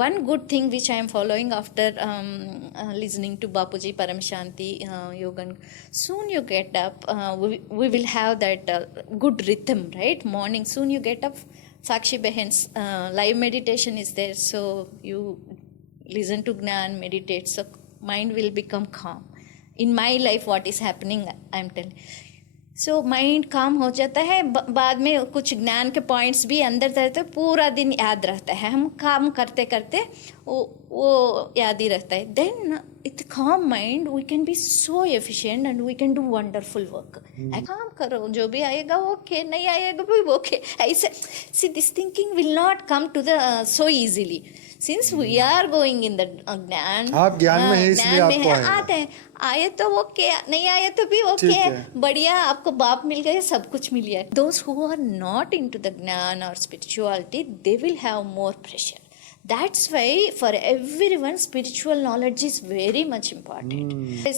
one good thing which I am following after listening to Bapuji Param Shanti Yogan, soon you get up, we will have that good rhythm, right? Morning, soon you get up, Sakshi Behen's live meditation is there, so you listen to Gnan, meditate, so mind will become calm. In my life what is happening, I am telling. So mind काम हो जाता है, बाद में कुछ ज्ञान के points भी अंदर रहते, पूरा दिन याद रहता है, हम काम करते करते वो याद ही रहता है. Then it calm mind we can be so efficient and we can do wonderful work. काम करो, जो भी आएगा ओके, नहीं आएगा भी ओके. ऐसे see this thinking will not come to the so easily since we are going in the gyan. आप ज्ञान में है इसलिए आपको आते हैं, आए तो ओके, नहीं आए तो भी ओके, बढ़िया, आपको बाप मिल गए, सब कुछ मिल गया. Those who are not into the gyan और spirituality, they will have more pressure. That's why for everyone spiritual knowledge is very much important.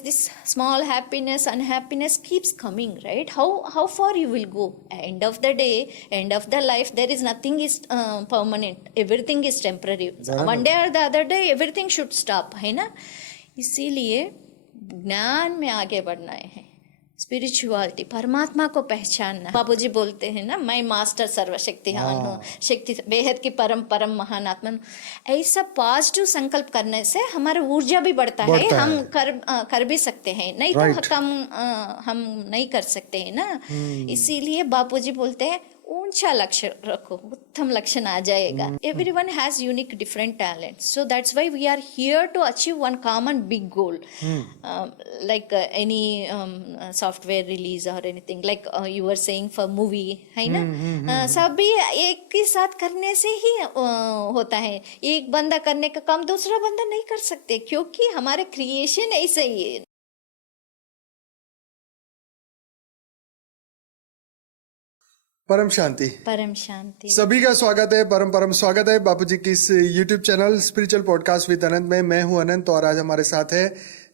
This small happiness, unhappiness keeps coming, right? How far you will go? End of the day, end of the life, there is nothing is permanent. Everything is temporary. One day or the other day, everything should stop, है ना? इसीलिए ज्ञान में आगे बढ़ना है, spirituality, परमात्मा को पहचानना. बापूजी बोलते हैं ना, मैं मास्टर सर्वशक्तिमान हूँ, शक्ति बेहद की परम परम महान आत्मा. ऐसा पॉजिटिव संकल्प करने से हमारा ऊर्जा भी बढ़ता है, हम कर भी सकते हैं, नहीं तो हम नहीं कर सकते हैं ना. इसीलिए बापूजी बोलते हैं ऊंचा लक्ष्य रखो, उत्तम लक्ष्य आ जाएगा. Everyone has unique different talent, so that's why we are here to achieve one common big goal, like any software release और anything, like you are saying for movie, है ना. सभी एक के साथ करने से ही होता है. एक बंदा करने का काम दूसरा बंदा नहीं कर सकते, क्योंकि हमारे क्रिएशन ऐसे ही है. परम शांति. परम शांति. सभी का स्वागत है, परम स्वागत है बापूजी की इस YouTube channel spiritual podcast with Anant में. मैं हूं अनंत और आज हमारे साथ है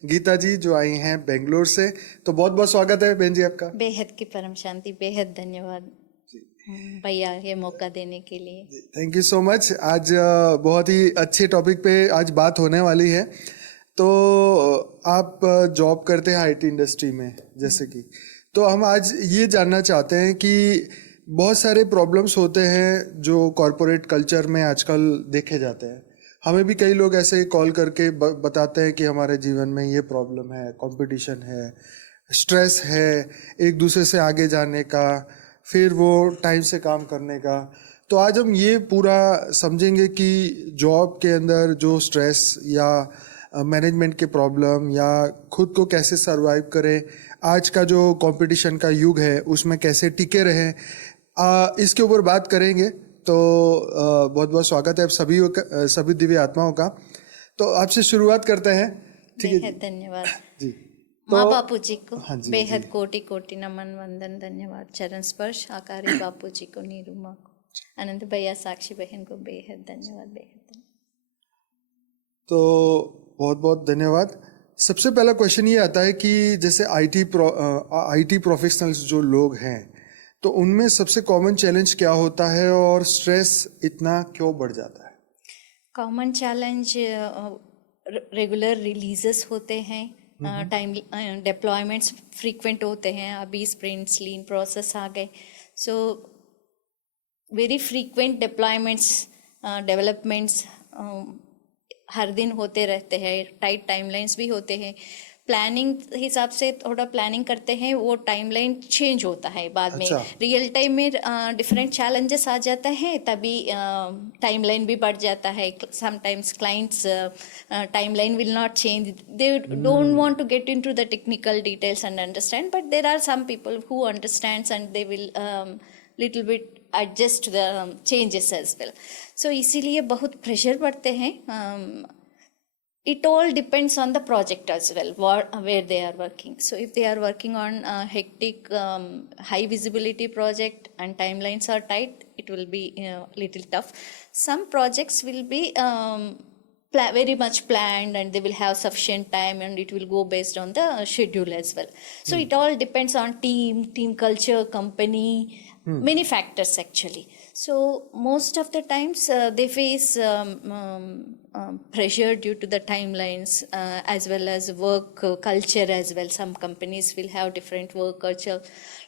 गीता जी जो आई हैं बेंगलोर से. तो बहुत बहुत स्वागत है बहन जी आपका. बेहद की परम शांति, बेहद धन्यवाद भैया ये मौका देने के लिए. Thank you so much. आज बहुत ही अच्छे टॉपिक पे आज बात होने वाली है. तो आप जॉब करते हैं आईटी इंडस्ट्री में जैसे कि, तो हम आज ये जानना चाहते हैं कि बहुत सारे प्रॉब्लम्स होते हैं जो कॉरपोरेट कल्चर में आजकल देखे जाते हैं. हमें भी कई लोग ऐसे कॉल करके बताते हैं कि हमारे जीवन में ये प्रॉब्लम है, कंपटीशन है, स्ट्रेस है, एक दूसरे से आगे जाने का, फिर वो टाइम से काम करने का. तो आज हम ये पूरा समझेंगे कि जॉब के अंदर जो स्ट्रेस या मैनेजमेंट के प्रॉब्लम या खुद को कैसे सरवाइव करें, आज का जो कंपटीशन का युग है उसमें कैसे टिके रहें, इसके ऊपर बात करेंगे. तो बहुत बहुत स्वागत है आप सभी दिव्य आत्माओं का. तो आपसे शुरुआत करते हैं, ठीक है? धन्यवाद जी. माँ बापू जी को बेहद जी. कोटि कोटि नमन वंदन, धन्यवाद. चरण स्पर्श आकारी बापू जी को, नीरुमा को, अनंत भैया, साक्षी बहन को बेहद धन्यवाद, बेहद. तो बहुत बहुत धन्यवाद. सबसे पहला क्वेश्चन ये आता है कि जैसे आईटी प्रोफेशनल्स जो लोग हैं, तो उनमें सबसे कॉमन चैलेंज क्या होता है और स्ट्रेस इतना क्यों बढ़ जाता है? कॉमन चैलेंज रेगुलर रिलीजेस होते हैं, टाइम डिप्लॉयमेंट्स फ्रीक्वेंट होते हैं. अभी स्प्रिंट्स, लीन प्रोसेस आ गए, so very frequent deployments, developments हर दिन होते रहते हैं. टाइट टाइमलाइंस भी होते हैं. प्लानिंग हिसाब से थोड़ा प्लानिंग करते हैं, वो टाइमलाइन चेंज होता है बाद में. रियल टाइम में डिफरेंट चैलेंजेस आ जाते हैं, तभी टाइमलाइन भी बढ़ जाता है. Sometimes clients timeline will not change, they don't want to get into the technical details and understand, but there are some people who understands and they will little bit adjust the changes as well. So इसीलिए बहुत pressure पड़ते हैं. It all depends on the project as well, where they are working. So if they are working on a hectic, high visibility project and timelines are tight, it will be little tough. Some projects will be very much planned and they will have sufficient time and it will go based on the schedule as well. So it all depends on team culture, company, many factors actually. So most of the times they face pressure due to the timelines as well as work culture as well. Some companies will have different work culture,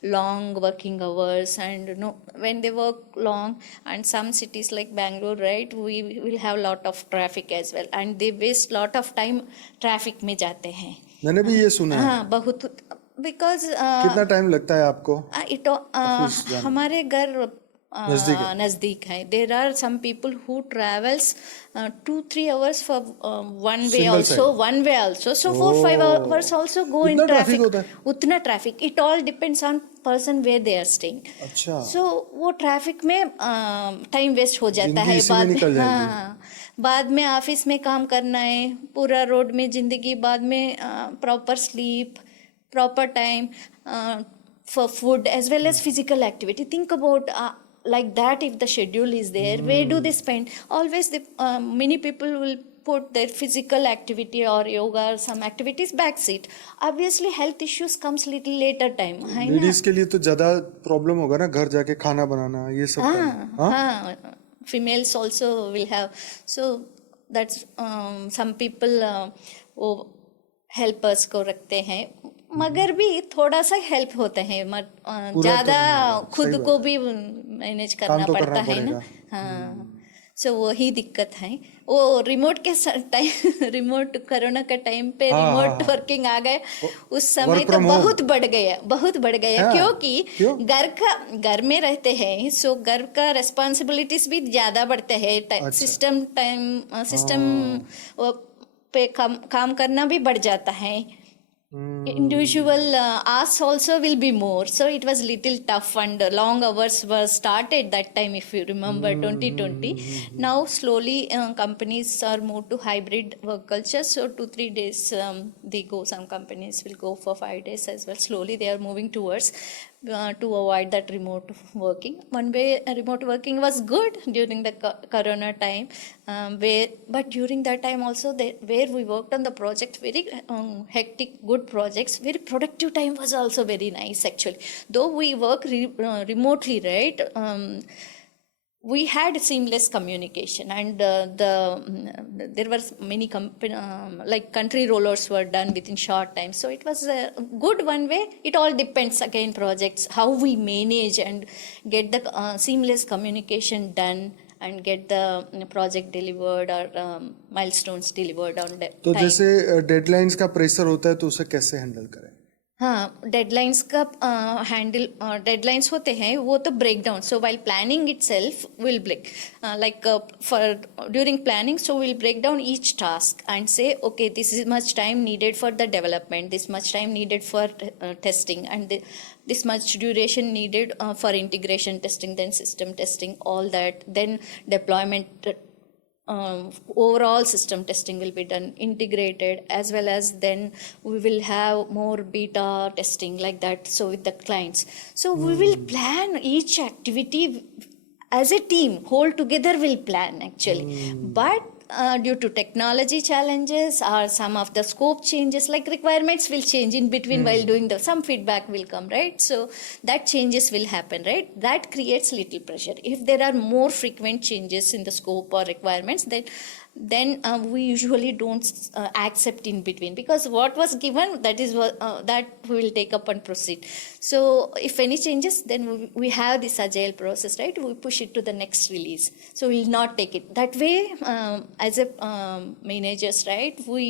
long working hours, and when they work long, and some cities like Bangalore, right, we will have lot of traffic as well, and they waste lot of time traffic में जाते हैं. मैंने भी ये सुना है. हाँ बहुत, बिकॉज कितना टाइम लगता है आपको? हमारे घर नजदीक है? नजदीक है. There are some people who travels 2-3 hours for one way Single also, side. one way also. So 4-5 hours also go in इतना traffic. ट्रैफिक होता है? उतना traffic. It all depends on person where they are staying. अच्छा. So वो traffic में time waste हो जाता है. इसी में निकल जाएगी. हाँ, बाद में ऑफिस में काम करना है, पूरा रोड में जिंदगी, बाद में proper sleep, proper time for food as well as physical activity. Think about like that. If the schedule is there, where do they spend? Always the many people will put their physical activity or yoga or some activities back seat. Obviously health issues comes little later time, है ना? Ladies के लिए तो ज्यादा problem होगा ना, घर जाके खाना बनाना, ये सब करना. हाँ, females also will have. So that's some people वो हेल्पर्स को रखते हैं, मगर भी थोड़ा सा हेल्प होता है. ज्यादा खुद को भी मैनेज करना पड़ता है ना. हाँ, सो वही दिक्कत है. वो रिमोट के टाइम रिमोट कोरोना के टाइम पे रिमोट वर्किंग आ गए, उस समय तो बहुत बढ़ गया. क्योंकि घर में रहते हैं, सो घर का रेस्पॉन्सिबिलिटीज भी ज्यादा बढ़ते हैं. सिस्टम पे काम करना भी बढ़ जाता है. Individual asks also will be more, so it was little tough, and long hours were started that time, if you remember 2020. Now slowly companies are moved to hybrid work culture, so 2-3 days they go. Some companies will go for 5 days as well. Slowly they are moving towards to avoid that remote working. One way remote working was good during the corona time, but during that time also where we worked on the project, very hectic, good projects, very productive time was also very nice actually. Though we work remotely, right, we had seamless communication, and there were many like country rollouts were done within short time. So it was a good one way. It all depends again projects, how we manage and get the seamless communication done and get the project delivered or milestones delivered on time. तो जैसे deadlines का pressure होता है तो उसे कैसे handle करें? हाँ, डेडलाइंस का डेडलाइंस होते हैं, वो तो break down. So while planning itself will break like for during planning, so will break down each task and say okay this is much time needed for the development, this much time needed for testing, and this much duration needed for integration testing, then system testing, all that, then deployment. Overall system testing will be done integrated, as well as then we will have more beta testing like that, so with the clients. So we will plan each activity as a team, whole together will plan actually. But due to technology challenges or some of the scope changes, like requirements will change in between while doing some feedback will come, right? So that changes will happen, right? That creates little pressure. If there are more frequent changes in the scope or requirements, then we usually don't accept in between, because what was given, that is that we will take up and proceed. So if any changes, then we have this agile process, right? We push it to the next release. So we will not take it that way. As a managers, right, we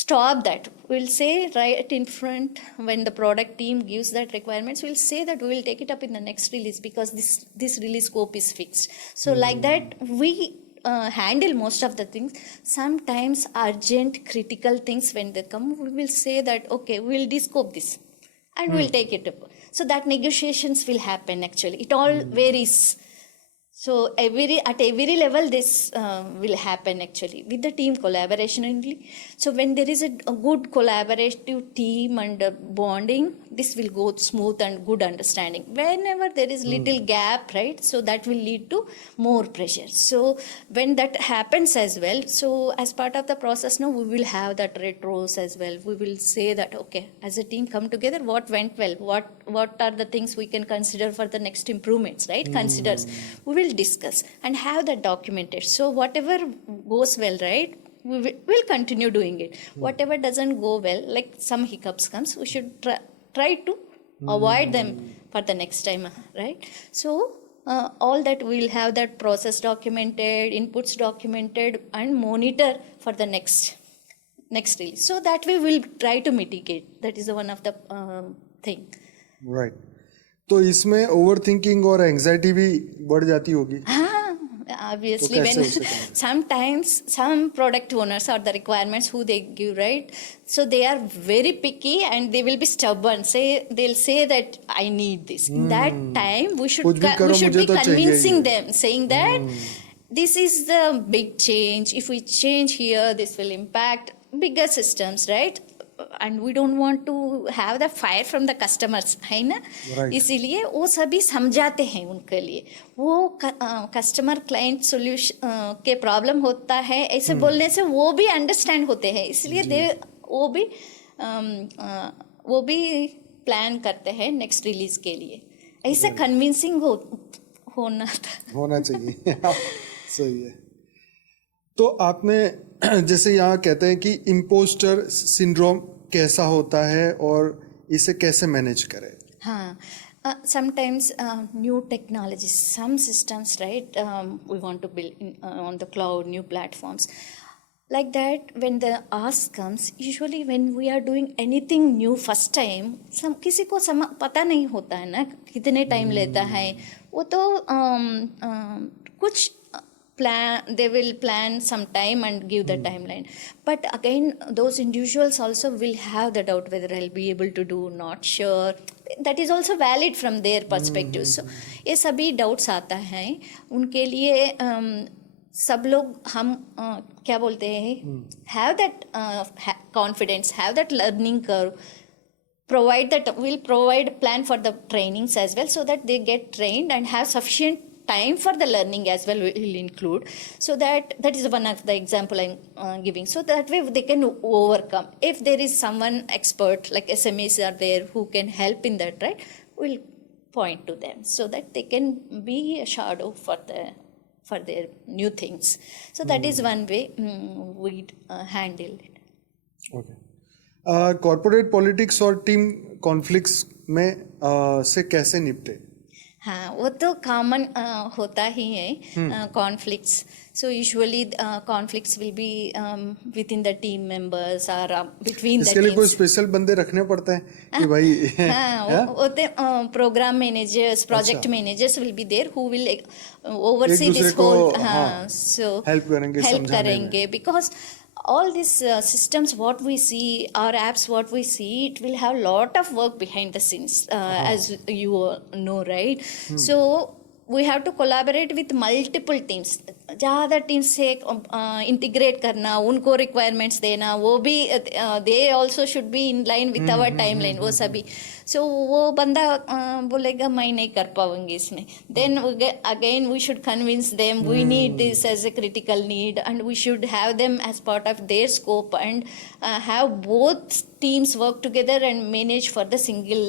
stop that. We'll say right in front, when the product team gives that requirements, we'll say that we will take it up in the next release, because this release scope is fixed. So like that we handle most of the things. Sometimes urgent critical things, when they come, we will say that okay, we'll descope this and we'll take it up. So that negotiations will happen actually. It all varies. So at every level this will happen actually with the team collaboration only. So when there is a good collaborative team and bonding, this will go smooth and good understanding. Whenever there is little gap, right, so that will lead to more pressure. So when that happens as well, so as part of the process now we will have that retros as well. We will say that okay, as a team come together, what went well, what are the things we can consider for the next improvements, right? Considers we will discuss and have that documented. So whatever goes well, right, we'll continue doing it. Whatever doesn't go well, like some hiccups comes, we should try to avoid them for the next time, right? So all that we'll have that process documented, inputs documented, and monitor for the next release. So that way we'll try to mitigate. That is one of the thing. Right. तो इसमें over thinking और anxiety भी बढ़ जाती होगी. Obviously, तो when कैसे उससे sometimes some product owners or the requirements who they give, right, so they are very picky and they will be stubborn. They'll say that I need this. In that time we should कुछ भी करो, be मुझे तो चाहिए convincing he. them, saying that this is the big change. If we change here, this will impact bigger systems, right? And we don't want to have the fire from the customers, है ना? Right. इसीलिए वो सभी समझाते हैं उनके लिए. वो कस्टमर क्लाइंट सोल्यूशन के प्रॉब्लम होता है, ऐसे बोलने से वो भी अंडरस्टैंड होते हैं. इसलिए वो भी प्लान करते हैं नेक्स्ट रिलीज के लिए. ऐसे कन्विंसिंग होना चाहिए. सही है. तो आपने जैसे यहाँ कहते हैं कि इम्पोस्टर सिंड्रोम कैसा होता है और इसे कैसे मैनेज करें. हाँ, sometimes new technologies, some systems, right, we want to build on the cloud, new platforms. Like that, when the ask comes, usually when we are doing anything new first time, किसी को पता नहीं होता है ना कितने टाइम लेता है. वो तो कुछ they will plan some time and give the timeline. But again, those individuals also will have the doubt whether I'll be able to do, not sure. That is also valid from their perspective. So ये सभी doubts आता है उनके लिए. सब लोग हम क्या बोलते हैं, have that confidence, have that learning curve, we'll provide plan for the trainings as well, so that they get trained and have sufficient time for the learning as well will include. So that is one of the example I'm giving. So that way they can overcome. If there is someone expert like SMEs are there who can help in that, right, we'll point to them so that they can be a shadow for their new things. So that is one way we handle it. Okay. Corporate politics और team conflicts में से कैसे निपटे. हाँ, वो तो common होता ही है conflicts. So usually conflicts will be with in the team members और बिटवीन द इसके लिए कोई स्पेशल बंदे रखने पड़ते हैं कि भाई. हाँ, होते program managers, project managers will be there who will oversee this whole. हाँ, सो हेल्प करेंगे because all these systems what we see, our apps what we see, it will have lot of work behind the scenes, as you know, right? So we have to collaborate with multiple teams. ज़्यादा teams से integrate करना, उनको requirements देना, वो भी they also should be in line with our timeline, वो सभी. सो वो बंदा बोलेगा मैं नहीं कर पाऊंगी इसमें. Then again we should convince them we need this as a critical need and we should have them as part of their scope and have both teams work together and manage for the single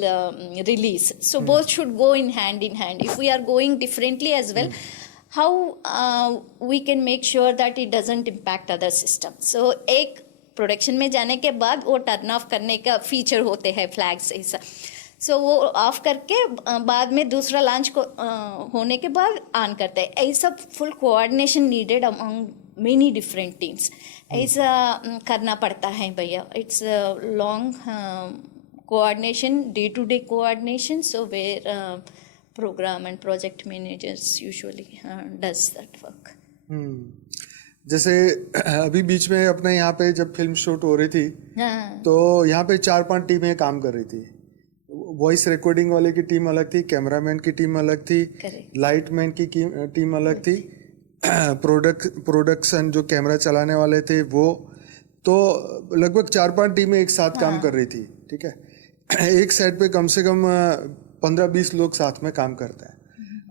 release. So both should go in hand. If we are going differently as well, how we can make sure that it doesn't impact other systems. So एक production में जाने के बाद वो turn off करने का feature होते हैं फ्लैग्स ऐसा. सो वो ऑफ करके बाद में दूसरा लॉन्च को होने के बाद ऑन करते हैं. ऐसा full coordination needed among many different teams. ऐसा करना पड़ता है भैया. It's long coordination, day to day coordination. So where program and project managers usually does that work. जैसे अभी बीच में अपने यहाँ पे जब फिल्म शूट हो रही थी, तो यहाँ पे 4-5 टीमें काम कर रही थी. वॉइस रिकॉर्डिंग वाले की टीम अलग थी, कैमरामैन की टीम अलग थी, Correct. लाइटमैन की टीम अलग थी, प्रोडक्शन जो कैमरा चलाने वाले थे वो, तो लगभग 4-5 टीमें एक साथ काम कर रही थी, ठीक है। एक सेट पे कम से कम 15-20 लोग साथ में काम करते हैं।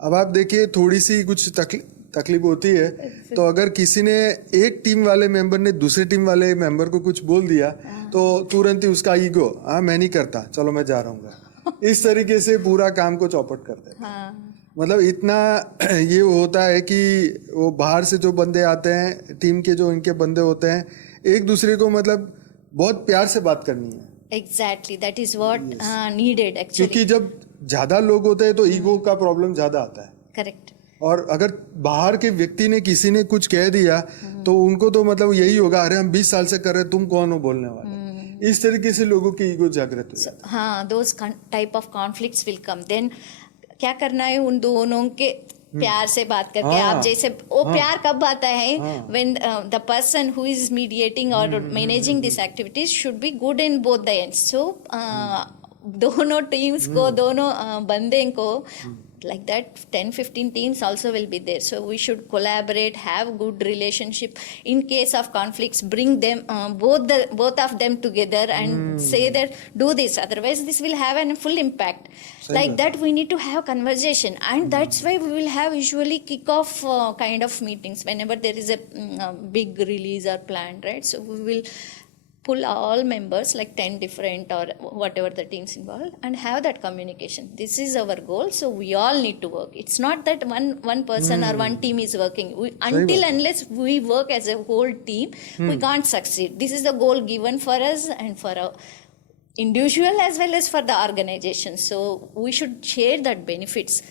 अब आप देखिए थोड़ी सी कुछ तकलीफ होती है, तो अगर किसी ने एक टीम वाले मेंबर ने दूसरे टीम वाले मेंबर को कुछ बोल दिया तो तुरंत ही उसका ईगो, हाँ मैं नहीं करता, चलो मैं जा रहा हूँ, इस तरीके से पूरा काम को चौपट करते हैं। मतलब इतना ये होता है कि वो बाहर से जो बंदे आते हैं, टीम के जो इनके बंदे होते हैं, एक दूसरे को मतलब बहुत प्यार से बात करनी है। Exactly, that is what needed actually. क्योंकि जब ज्यादा लोग होते हैं तो ईगो का प्रॉब्लम ज्यादा आता है। Correct. और अगर बाहर के व्यक्ति ने किसी ने कुछ कह दिया तो उनको तो मतलब यही होगा, अरे हम 20 साल से कर रहे हैं, तुम कौन हो बोलने वाले। इस तरीके से लोगों की ईगो जागृत हो जाती है। हाँ, those type of conflicts will come. Then क्या करना है, उन दोनों के प्यार से बात करके, आप जैसे वो प्यार कब आता है, when the person who is mediating or managing these activities should be good in both the ends. So दोनों टीम्स को, दोनों बंदे को, like that 10-15 teams also will be there, so we should collaborate, have good relationship. In case of conflicts, bring them both of them together and say that do this, otherwise this will have a full impact. Like that we need to have conversation, and that's why we will have usually kick off kind of meetings whenever there is a big release or plan, right? So we will pull all members, like 10 different or whatever the teams involved, and have that communication. This is our goal, so we all need to work. It's not that one person or one team is working. Unless we work as a whole team, we can't succeed. This is the goal given for us and for our individual as well as for the organization. So we should share that benefits.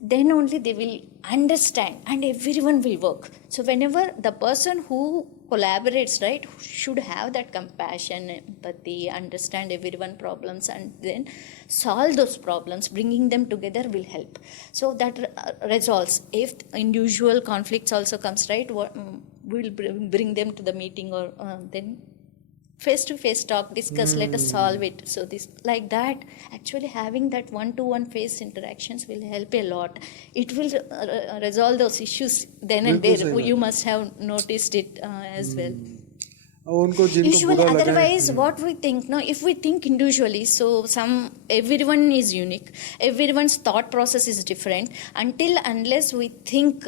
Then only they will understand and everyone will work. So whenever the person who collaborates, right, should have that compassion, empathy, understand everyone's problems and then solve those problems, bringing them together will help. So that resolves. If individual conflicts also comes, right, we'll bring them to the meeting or then face-to-face talk, discuss, let us solve it. So this, like that, actually having that one-to-one face interactions will help a lot. It will resolve those issues then and there. You must have noticed it as well. Usually, otherwise, what we think, no, if we think individually, so everyone is unique, everyone's thought process is different. Unless we think,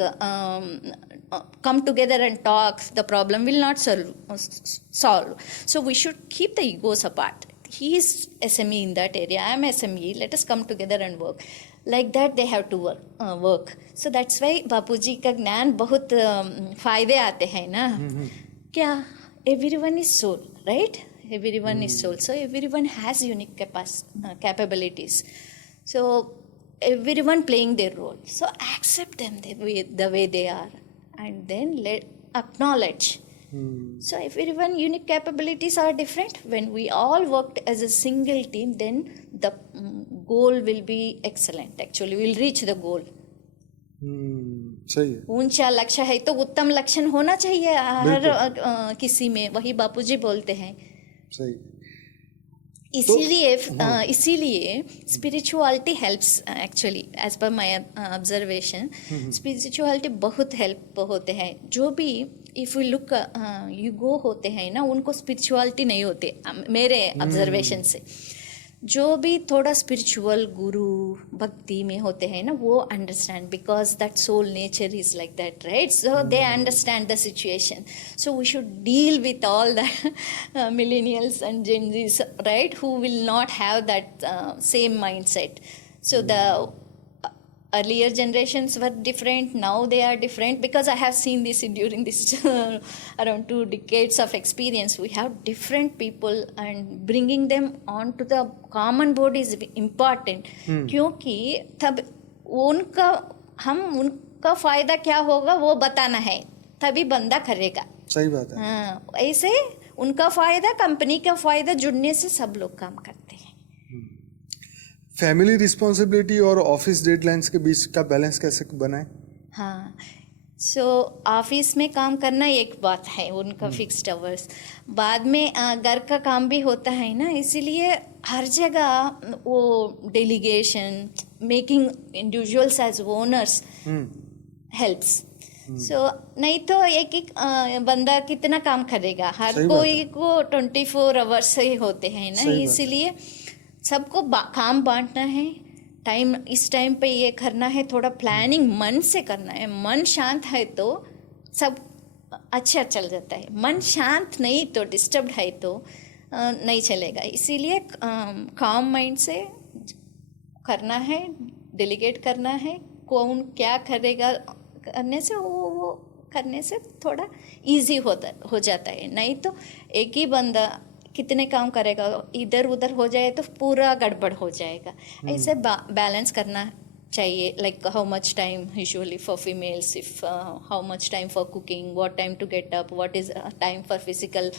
come together and talk, the problem will not solve. So we should keep the egos apart. He is SME in that area, I am SME, let us come together and work. Like that they have to work. So that's why बापूजी का ज्ञान बहुत फायदे आते हैं ना. क्या? Everyone is soul, right? Everyone is soul. So everyone has unique capabilities. So everyone playing their role. So accept them the way they are, and then acknowledge. So everyone unique capabilities are different. When we all worked as a single team, then the goal will be excellent. Actually, we'll reach the goal. सही है. ऊंचा लक्ष्य है तो उत्तम लक्षण होना चाहिए हर किसी में, वही बापूजी बोलते हैं. सही. इसीलिए spirituality helps actually, as per my observation. Spirituality बहुत help होते हैं. जो भी if we look ego होते हैं ना, उनको spirituality नहीं होते मेरे observation से. जो भी थोड़ा स्पिरिचुअल गुरु भक्ति में होते हैं ना, वो understand, because that soul nature is like that, right? So they understand the situation. So we should deal with all the millennials and Gen Zs, right, who will not have that same mindset. So the earlier generations were different, now they are different, because I have seen this during this around 2 decades of experience. We have different people and bringing them on to the common board is important. क्योंकि तब उनका फायदा क्या होगा वो बताना है, तभी बंदा करेगा. सही बात है. हाँ, ऐसे उनका फायदा, कंपनी का फायदा जुड़ने से सब लोग काम करते हैं. फैमिली रिस्पॉन्सिबिलिटी और ऑफिस डेडलाइंस के बीच का बैलेंस कैसे बनाएं? हाँ, सो ऑफिस में काम करना एक बात है, उनका फिक्स्ड आवर्स। बाद में घर का काम भी होता है ना, इसीलिए हर जगह वो delegation, making individuals as owners helps. So नहीं तो एक एक बंदा कितना काम करेगा, हर सही बात कोई को 24 आवर्स ही होते हैं ना, सही बात है। इसीलिए सबको काम बांटना है। टाइम, इस टाइम पे ये करना है, थोड़ा प्लानिंग मन से करना है। मन शांत है तो सब अच्छा चल जाता है, मन शांत नहीं तो, डिस्टर्ब्ड है तो नहीं चलेगा। इसीलिए काम माइंड से करना है, डेलीगेट करना है, कौन क्या करेगा, करने से वो करने से थोड़ा इजी हो जाता है। नहीं तो एक ही बंदा कितने काम करेगा, इधर उधर हो जाए तो पूरा गड़बड़ हो जाएगा। ऐसे बैलेंस करना चाहिए, like how much time usually for females, if how much time for cooking, what time to get up, what is time for physical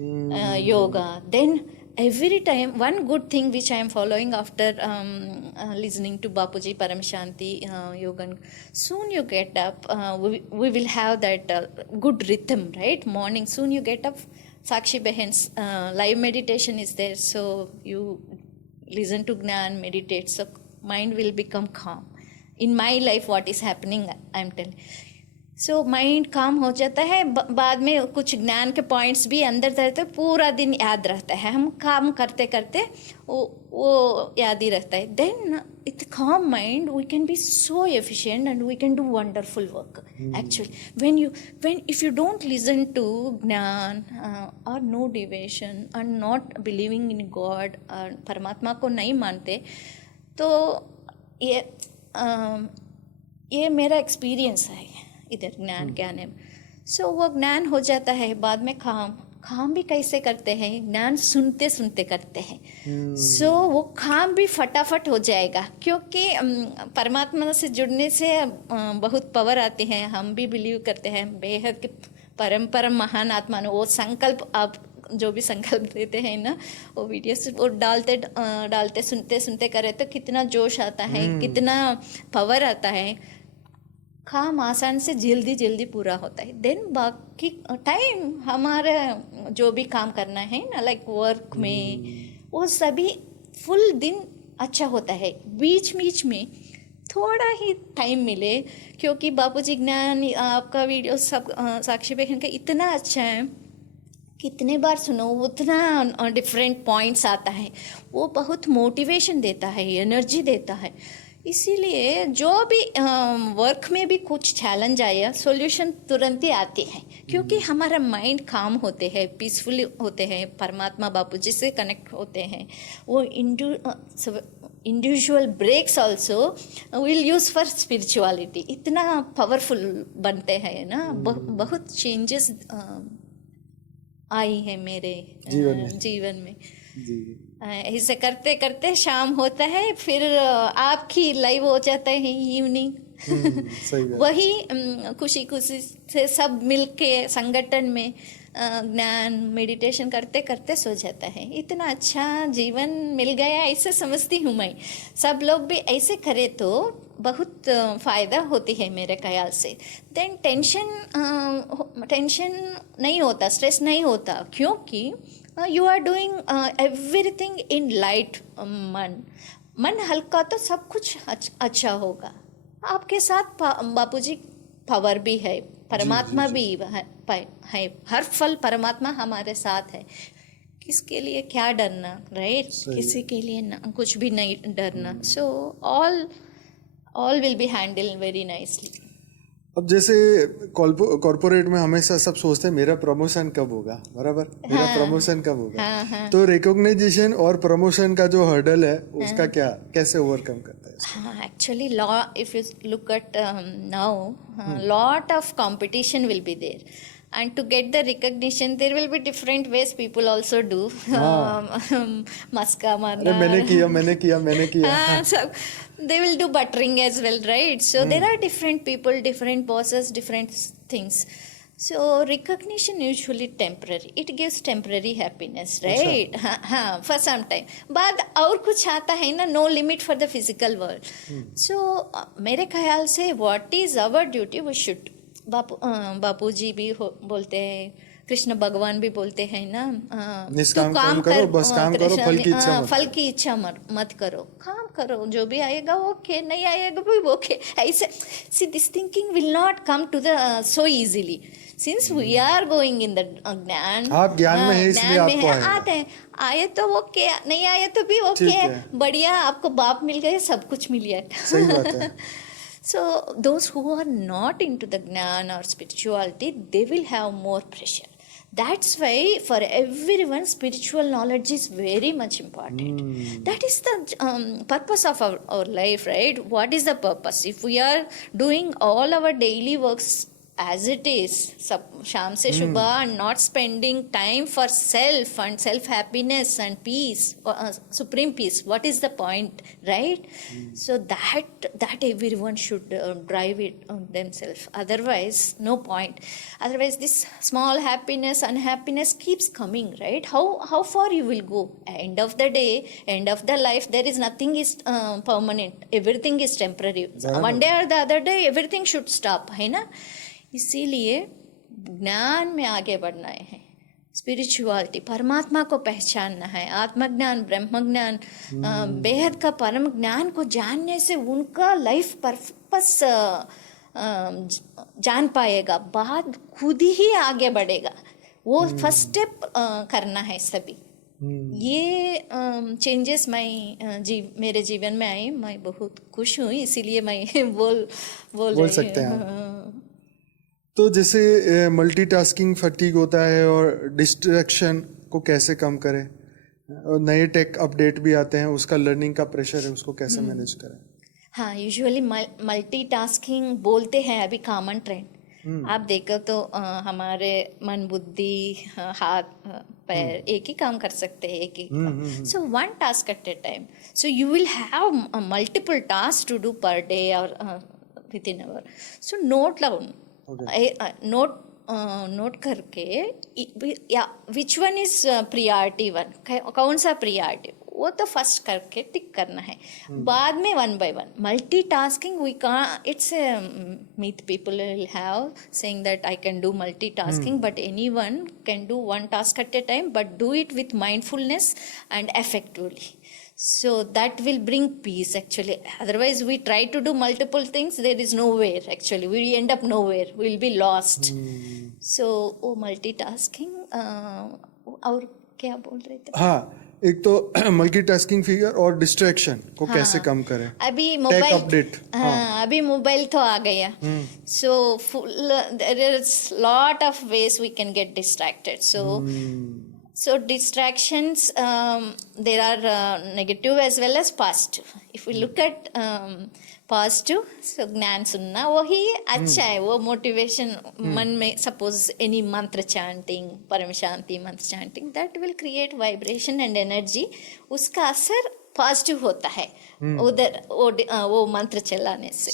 yoga. Then every time, one good thing which I am following after listening to Bapuji Paramshanti Yogan, soon you get up, we will have that good rhythm, right? Morning, soon you get up, Sakshi Behen's live meditation is there, so you listen to Gnan, meditate, so mind will become calm. In my life what is happening, I am telling. So mind काम हो जाता है, बाद में कुछ ज्ञान के points भी अंदर रहते, पूरा दिन याद रहता है। हम काम करते करते वो याद ही रहता है। Then it calm mind, we can be so efficient and we can do wonderful work actually. when if you don't listen to gyan और नो डिवेशन और नॉट बिलीविंग इन गॉड, परमात्मा को नहीं मानते, तो ये मेरा एक्सपीरियंस है इधर ज्ञान के आने में। सो वो ज्ञान हो जाता है, बाद में काम भी कैसे करते हैं, ज्ञान सुनते सुनते करते हैं। सो वो काम भी फटाफट हो जाएगा, क्योंकि परमात्मा से जुड़ने से बहुत पावर आती है। हम भी बिलीव करते हैं बेहद के परम महान आत्मा ने वो संकल्प, आप जो भी संकल्प देते हैं ना, वो वीडियोस वो डालते सुनते सुनते करे तो कितना जोश आता है, कितना पावर आता है। काम आसान से जल्दी पूरा होता है। देन बाकी टाइम हमारा जो भी काम करना है ना, लाइक वर्क में, वो सभी फुल दिन अच्छा होता है। बीच बीच में थोड़ा ही टाइम मिले, क्योंकि बापूजी ज्ञान आपका वीडियो सब साक्षी बहन का इतना अच्छा है, कितने बार सुनो उतना डिफरेंट पॉइंट्स आता है। वो बहुत मोटिवेशन देता है, एनर्जी देता है। इसीलिए जो भी वर्क में भी कुछ चैलेंज आया, सॉल्यूशन तुरंत ही आते हैं, क्योंकि हमारा माइंड काम होते हैं, पीसफुल होते हैं, परमात्मा बापूजी से कनेक्ट होते हैं। वो individual breaks also will use for spirituality, इतना पावरफुल बनते हैं ना। बहुत चेंजेस आई है मेरे जीवन में। ऐसे करते करते शाम होता है, फिर आपकी लाइव हो जाता है इवनिंग। वही खुशी खुशी से सब मिलके संगठन में ज्ञान मेडिटेशन करते करते सो जाता है। इतना अच्छा जीवन मिल गया, ऐसे समझती हूँ मैं। सब लोग भी ऐसे करें तो बहुत फ़ायदा होती है मेरे ख्याल से। देन टेंशन नहीं होता, स्ट्रेस नहीं होता, क्योंकि you are doing everything in light. मन हल्का तो सब कुछ अच्छा होगा। आपके साथ बापूजी पावर भी है, परमात्मा भी है। हर फल परमात्मा हमारे साथ है। किसके लिए क्या डरना, राइट? किसी के लिए कुछ भी नहीं डरना। So all will be handle very nicely. अब जैसे कॉर्पोरेट में हमेशा सब सोचते हैं मेरा प्रमोशन कब होगा, बराबर? मेरा प्रमोशन कब होगा? तो रिकॉग्नाइजेशन और प्रमोशन का जो हर्डल है उसका कैसे ओवरकम करता है? हाँ, actually if you look at now, lot of competition will be there, and to get the recognition there will be different ways people also do. मस्का मारना, मैंने किया हाँ, सब they will do buttering as well, right? So there are different people, different bosses, different things. So recognition usually temporary, it gives temporary happiness, right? हाँ, for some time बाद और कुछ आता है ना, no limit for the physical world. So मेरे ख्याल से what is our duty, we should बापूजी भी बोलते हैं, कृष्ण भगवान भी बोलते हैं ना, निष्काम तू कर्म करो, बस काम करो, कृष्ण, फल की इच्छा मत फल की इच्छा मत करो, काम करो, जो भी आएगा ओके, नहीं आएगा भी ओके, ऐसे। See this thinking will not come to the so easily, since we are going in the gyan. आप ज्ञान में है इसलिए आपको आएगा। आते हैं, आए तो ओके, नहीं आए तो भी ठीक ओके, है। बढ़िया, आपको बाप मिल गए, सब कुछ मिल गया। सही बात है। So those who are not into the Gnan or spirituality, they will have more pressure. That's why for everyone, spiritual knowledge is very much important. That is the purpose of our life, right? What is the purpose? If we are doing all our daily works as it is, sham se shubha, and not spending time for self and self happiness and peace, supreme peace, what is the point, right? So that everyone should drive it on themselves, otherwise no point. Otherwise this small happiness, unhappiness keeps coming, right? How far you will go? End of the day, end of the life, there is nothing is permanent, everything is temporary. One day or the other day everything should stop, है ना? इसीलिए ज्ञान में आगे बढ़ना है, spirituality, परमात्मा को पहचानना है, आत्मज्ञान, ब्रह्म ज्ञान, बेहद का परम ज्ञान को जानने से उनका लाइफ पर्पस जान पाएगा, बाद खुद ही आगे बढ़ेगा, वो फर्स्ट स्टेप करना है सभी। ये चेंजेस मेरे जीवन में आए, मैं बहुत खुश हूँ, इसीलिए मैं बोल सकते हैं। तो जैसे मल्टीटास्किंग फटीग होता है और डिस्ट्रैक्शन को कैसे कम करें, और नए टेक अपडेट भी आते हैं, उसका लर्निंग का प्रेशर है, उसको कैसे मैनेज करें? हाँ, यूजुअली मल्टीटास्किंग बोलते हैं अभी कॉमन ट्रेंड। आप देखो तो हमारे मन, बुद्धि, हाथ, पैर एक ही काम कर सकते हैं, एक ही काम। So one task at a time, so you will have multiple task to do per day और within hour. So note down, note करके या which one is priority one, कौन सा प्रियॉरिटी, वो तो फर्स्ट करके टिक करना है, बाद में one by one. Multitasking we can't, it's meet people will have saying that I can do multitasking, but anyone can do one task at a time, but do it with mindfulness and effectively. So that will bring peace actually. Otherwise we try to do multiple things, there is nowhere actually, we end up nowhere, we'll be lost. So multitasking, और क्या बोल रहे थे? हाँ, एक तो multitasking figure और distraction को कैसे कम करें? अभी मोबाइल अपडेट, हाँ, अभी मोबाइल तो आ गया, so there is lot of ways we can get distracted. So distractions, there are negative as well as positive. If we look at positive, so ज्ञान सुनना वही अच्छा है, वो मोटिवेशन मन में, सपोज एनी मंत्र चैंटिंग, परम शांति मंत्र chanting, that will create vibration and energy, उसका असर पॉजिटिव होता है उधर, वो मंत्र चलाने से।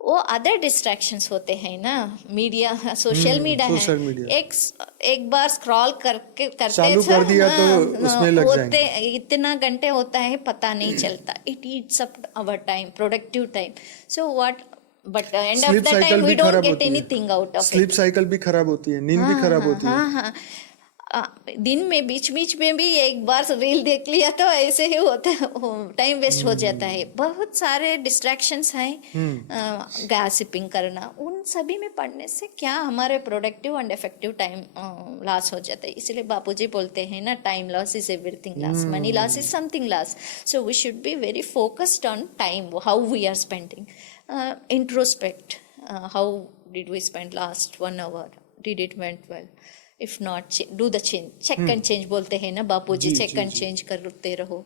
वो अदर डिस्ट्रैक्शंस होते हैं ना, मीडिया, सोशल मीडिया है, एक बार स्क्रॉल करके चालू कर दिया तो उसमें लग जाएंगे, इतना घंटे होता है पता नहीं चलता, it eats up our time, productive time. So what, but end of the time we don't get anything out of it. Sleep cycle भी खराब होती है, नींद भी खराब होती है। हाँ, दिन में बीच में भी एक बार रील देख लिया तो ऐसे ही होता है, टाइम वेस्ट हो जाता है। बहुत सारे डिस्ट्रैक्शंस हैं, गॉसिपिंग करना, उन सभी में पढ़ने से क्या हमारे productive and effective time loss हो जाता है। इसलिए बापूजी बोलते हैं ना, time loss is everything loss, money loss is something loss. So we should be very focused on time, how we are spending, introspect, how did we spend last 1 hour, did it went well, if not do the change, check and change बोलते हैं ना बापूजी, check and change करते रहो।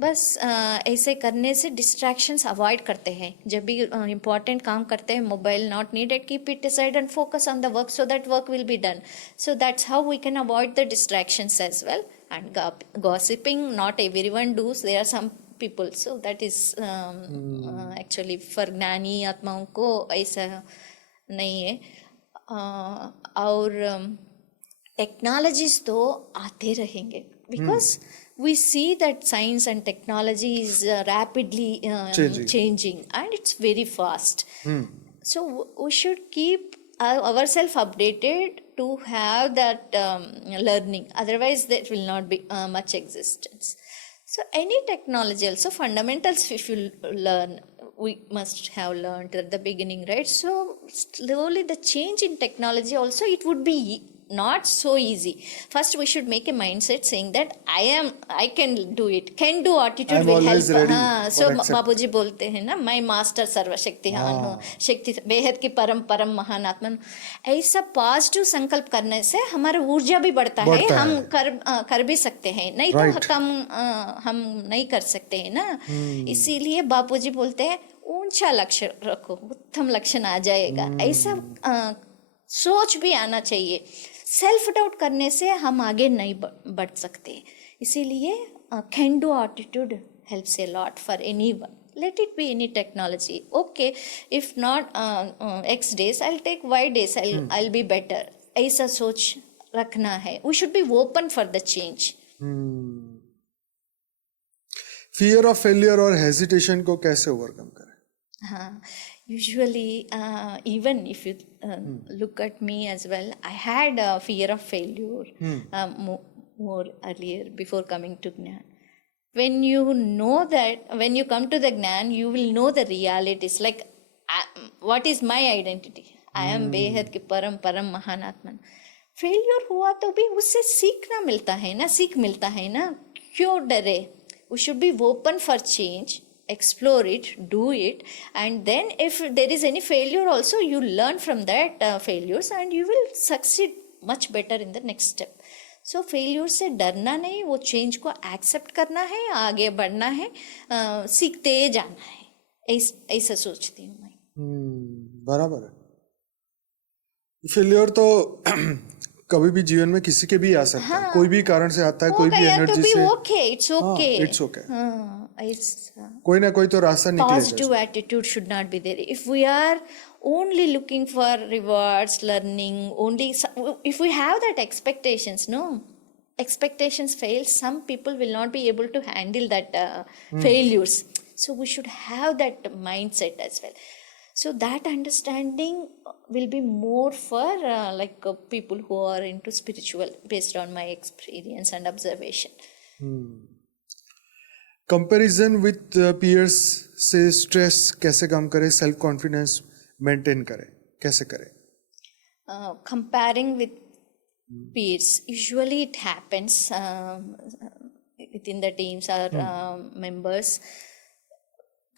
बस ऐसे करने से distractions avoid करते हैं। जब भी इंपॉर्टेंट काम करते हैं, mobile not needed, keep it aside and focus on the work, so that work will be done. So that's how we can avoid the distractions as well. And gossiping, not everyone does, there are some people, so that is actually for ज्ञानी आत्माओं को ऐसा नहीं है। और technologies तो आते रहेंगे, because we see that science and technology is rapidly changing and it's very fast. So we should keep ourselves updated to have that learning. Otherwise, there will not be much existence. So any technology also fundamentals if you learn, we must have learned at the beginning, right? So slowly the change in technology also it would be not so easy. First we should make a mindset saying that I can do it. Can do attitude I'm will always help. ready हाँ, for so accept. बाबूजी बोलते हैं ना, मैं master सर्वशक्तिमान हूँ, शक्ति बेहद की परम परम महान आत्मा हूँ। ऐसा पॉजिटिव संकल्प करने से हमारा ऊर्जा भी बढ़ता है, हम कर भी सकते हैं, नहीं Right. तो हम नहीं कर सकते हैं ना। इसीलिए बापूजी बोलते हैं ऊंचा लक्ष्य रखो, उत्तम लक्ष्य आ जाएगा। ऐसा सोच भी आना चाहिए। सेल्फ डाउट करने से हम आगे नहीं बढ़ सकते। इसीलिए can do attitude helps a lot for anyone, let it be any technology. Okay, if not X days, I'll take Y days, I'll be better. ऐसा सोच रखना है। We should be open for the change. Fear of failure और hesitation को कैसे overcome करें? हाँ, usually even if you look at me as well, I had a fear of failure more earlier before coming to Gnan. When you know that, when you come to the Gnan, you will know the realities. Like, what is my identity? I am बेहद के परम परम महान आत्मा। Failure हुआ तो भी उससे सीखना मिलता है ना, सीख मिलता है ना, क्यों डरे? We should be open for change, explore it, do it, and then if there is any failure also, you learn from that failures and you will succeed much better in the next step. So failure से डरना नहीं, वो change को accept करना है, आगे बढ़ना है, सीखते जाना है, ऐसा सोचती हूँ मैं। बराबर है। फेल्योर तो कभी भी जीवन में किसी के भी आ सकता है, कोई भी कारण से आता है, कोई भी एनर्जी से। Okay, it's okay, it's okay. कोई ना कोई तो रास्ता निकलेगा। Positive attitude should not be there. If we are only looking for rewards, learning, only if we have that expectations fail, some people will not be able to handle that failures. So we should have that mindset as well. So that understanding will be more for people who are into spiritual, based on my experience and observation. Comparison with peers से stress कैसे कम करें, self confidence maintain करें, कैसे करें? Comparing with peers, usually it happens within the teams or members.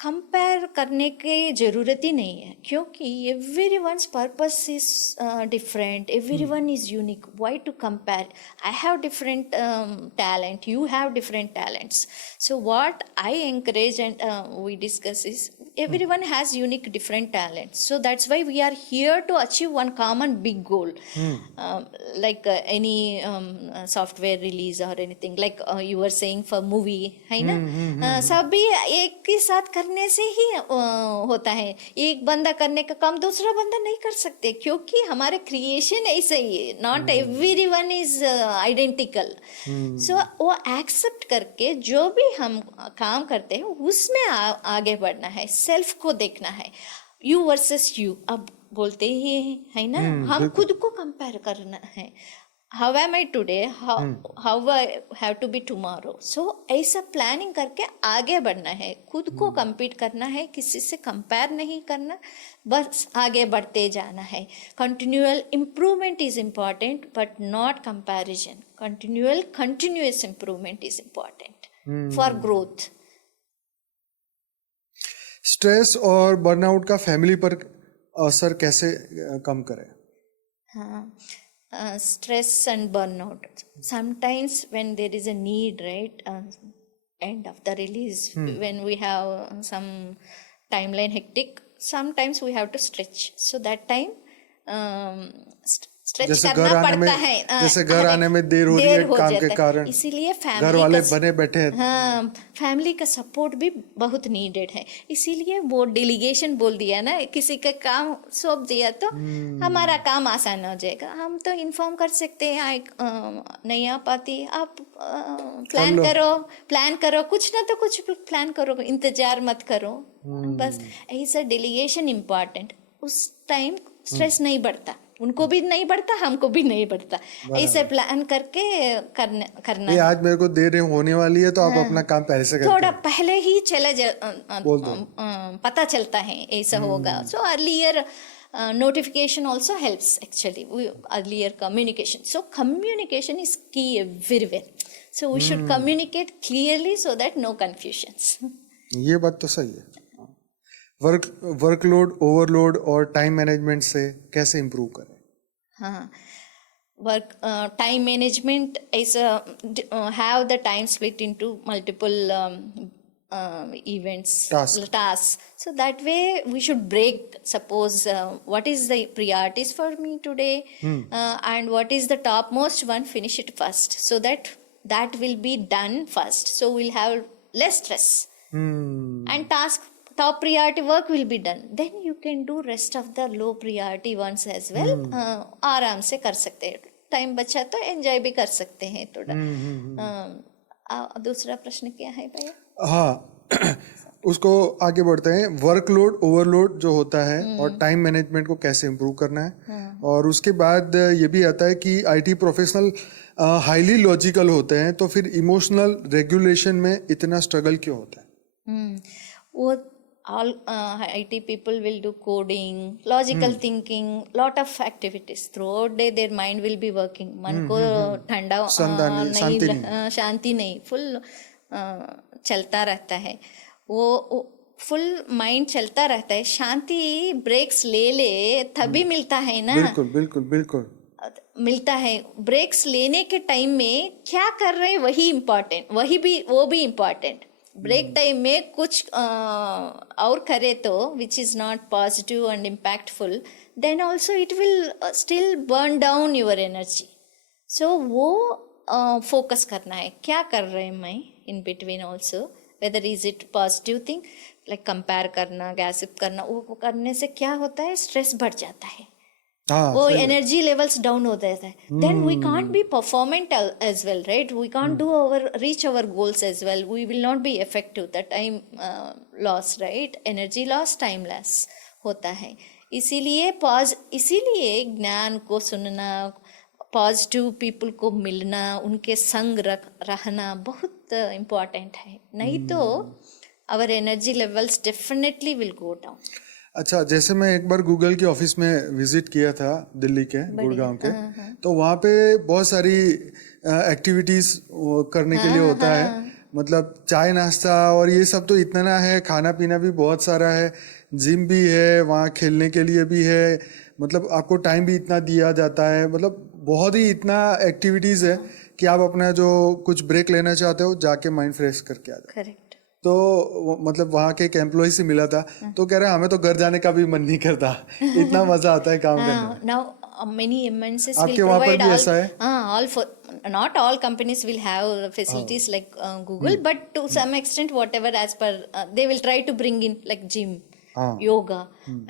Compare करने की ज़रूरत ही नहीं है, क्योंकि everyone's purpose is different, everyone is unique. Why to compare? I have different talent, you have different talents. So what I encourage and we discuss is everyone has unique different talents. So that's why we are here to achieve one common big goal. Like any software release or anything, like you were saying for movie, है ना? सभी एक के साथ करने से ही होता है। एक बंदा करने का काम दूसरा बंदा नहीं कर सकते, क्योंकि हमारे क्रिएशन ऐसे ही है, नॉट एवरीवन इज आइडेंटिकल। सो वो एक्सेप्ट करके जो भी हम काम करते हैं उसमें आगे बढ़ना है, सेल्फ को देखना है। यू वर्सेस यू, अब बोलते ही है ना, हम खुद को कंपेयर करना है। How am I today? How I have to be tomorrow? So ऐसा प्लानिंग करके आगे बढ़ना है, खुद को compete करना है, किसी से compare नहीं करना, बस आगे बढ़ते जाना है। Continual improvement is important, but not comparison. Continuous improvement is important for growth. Stress और बर्नआउट का फैमिली पर असर कैसे कम करें? हाँ, stress and burnout. Sometimes when there is a need, right, end of the release, when we have some timeline hectic, sometimes we have to stretch. So that time stretch करना पड़ता है। जैसे घर आने में देर हो रही है काम के कारण, इसीलिए घर वाले बने बैठे हैं। हाँ, फैमिली का सपोर्ट भी बहुत नीडेड है। इसीलिए वो डेलीगेशन बोल दिया ना, किसी का काम सौंप दिया तो हमारा काम आसान हो जाएगा। हम तो इन्फॉर्म कर सकते हैं, नहीं आ पाती, आप प्लान करो, कुछ ना तो कुछ प्लान करो, इंतजार मत करो। बस ऐसा डेलीगेशन इम्पॉर्टेंट, उस टाइम स्ट्रेस नहीं बढ़ता, उनको भी नहीं बढ़ता, हमको भी नहीं बढ़ता। ऐसे प्लान करके करना ये है। आज मेरे को देर होने वाली है तो आप अपना काम पहले से करते थोड़ा हैं। पहले ही बोल दो। पता चलता है ऐसा होगा। So earlier notification also helps actually. Earlier communication. So communication is key everywhere. So we should communicate clearly so that no confusions. ये बात तो सही है। वर्कलोड, ओवरलोड और टाइम मैनेजमेंट से कैसे इम्प्रूव करें? हाँ, work time management is have the time split into multiple events, tasks. So that way we should break, suppose what is the priorities for me today, and what is the topmost one, finish it first, so that will be done first, so we'll have less stress. And top priority work will be done, then you can do rest of the low priority ones as well. आराम से कर सकते हैं, time बचा तो enjoy भी कर सकते हैं थोड़ा। दूसरा प्रश्न क्या है भैया? हाँ, उसको आगे बढ़ते हैं। वर्कलोड, ओवरलोड जो होता है और टाइम मैनेजमेंट को कैसे इम्प्रूव करना है, और उसके बाद ये भी आता है कि आईटी प्रोफेशनल हाईली लॉजिकल होते हैं, तो फिर इमोशनल रेगुलेशन में इतना स्ट्रगल क्यों होता है? वो all IT people will do coding, logical thinking, lot of activities throughout day. Their mind will be working. मन को ठंडा नहीं, शांति नहीं, फुल चलता रहता है। वो फुल माइंड चलता रहता है। शांति ब्रेक्स ले तभी मिलता है ना। बिल्कुल बिल्कुल बिल्कुल मिलता है। ब्रेक्स लेने के टाइम में क्या कर रहे हैं वही इम्पोर्टेंट, वो भी इम्पोर्टेंट। ब्रेक टाइम में कुछ और करे तो which is not positive and impactful, then also it will still burn down your energy. So वो फोकस करना है, क्या कर रहे हैं मैं in between also, whether is it positive thing, like compare करना, गैसिप करना, वो करने से क्या होता है, स्ट्रेस बढ़ जाता है। वो एनर्जी लेवल्स डाउन हो जाता है, then we can't be performant as well, right? We can't do reach our goals as well, we will not be effective, the time loss, right? Energy loss, time loss होता है। इसीलिए ज्ञान को सुनना, positive people को मिलना, उनके संग रहना बहुत इम्पोर्टेंट है, नहीं तो our energy levels definitely will go down. अच्छा, जैसे मैं एक बार गूगल के ऑफिस में विजिट किया था दिल्ली के गुड़गांव के, तो वहाँ पे बहुत सारी एक्टिविटीज करने के लिए होता है, मतलब चाय नाश्ता और ये सब तो इतना है, खाना पीना भी बहुत सारा है, जिम भी है, वहाँ खेलने के लिए भी है, मतलब आपको टाइम भी इतना दिया जाता है, मतलब बहुत ही इतना एक्टिविटीज है कि आप अपना जो कुछ ब्रेक लेना चाहते हो जाके माइंड फ्रेश करके आ जाओ। करेक्ट। तो मतलब वहाँ के एक एम्प्लॉय से मिला था, तो कह रहे हमें तो घर जाने का भी मन नहीं करता, इतना मजा आता है काम करने में। Now many MNCs आपके will वहाँ पर provide भी ऐसा है? all for, not all companies will have facilities like Google, but to some extent whatever as per they will try to bring in like gym, yoga,